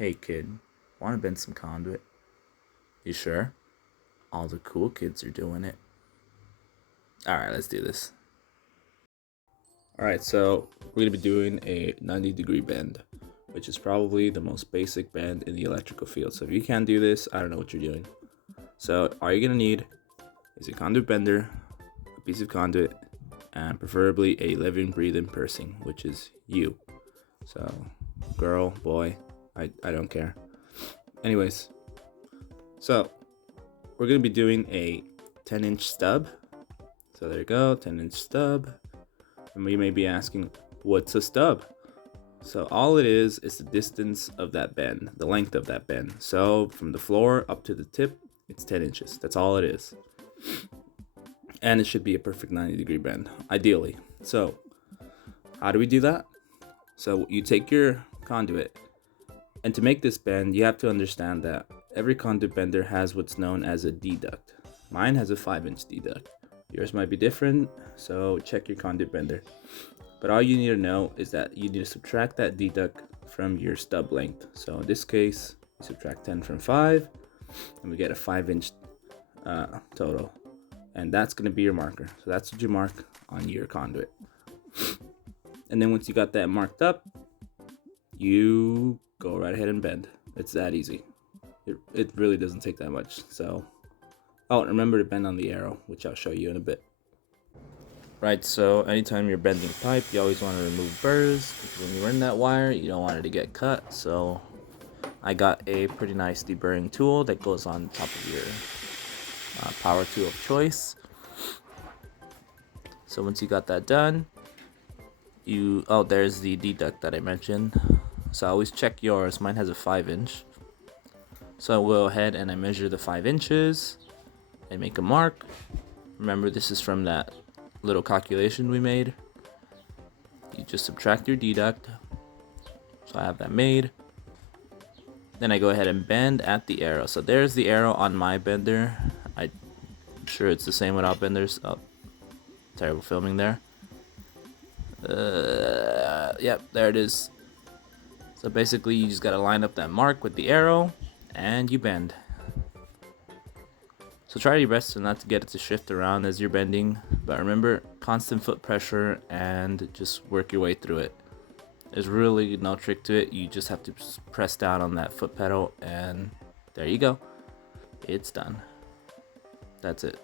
Hey kid, wanna bend some conduit? You sure? All the cool kids are doing it. Alright, let's do this. Alright, so we're gonna be doing a 90-degree bend, which is probably the most basic bend in the electrical field. So if you can't do this, I don't know what you're doing. So all you're gonna need is a conduit bender, a piece of conduit, and preferably a living, breathing person, which is you. So girl, boy, I don't care. Anyways, so we're gonna be doing a 10-inch stub. So there you go, 10-inch stub. And you may be asking, what's a stub? So all it is the distance of that bend, the length of that bend. So from the floor up to the tip, it's 10 inches. That's all it is. And it should be a perfect 90-degree bend, ideally. So how do we do that? So you take your conduit, and to make this bend, you have to understand that every conduit bender has what's known as a deduct. Mine has a 5-inch deduct. Yours might be different, so check your conduit bender. But all you need to know is that you need to subtract that deduct from your stub length. So in this case, you subtract 10 from 5, and we get a 5-inch total. And that's going to be your marker. So that's what you mark on your conduit. And then once you got that marked up, you go right ahead and bend. It's that easy. It really doesn't take that much. So, oh, remember to bend on the arrow, which I'll show you in a bit. Right, so anytime you're bending pipe, you always want to remove burrs, because when you run that wire, you don't want it to get cut. So I got a pretty nice deburring tool that goes on top of your power tool of choice. So once you got that done, there's the deduct that I mentioned. So I always check yours. Mine has a 5-inch. So I'll go ahead and I measure the 5 inches and make a mark. Remember, this is from that little calculation we made. You just subtract your deduct. So I have that made. Then I go ahead and bend at the arrow. So there's the arrow on my bender. I'm sure it's the same without benders. Oh, terrible filming there. Yep, there it is. So basically you just gotta line up that mark with the arrow and you bend. So try your best to not to get it to shift around as you're bending, but remember, constant foot pressure and just work your way through it. There's really no trick to it. You just have to press down on that foot pedal and there you go. It's done. That's it.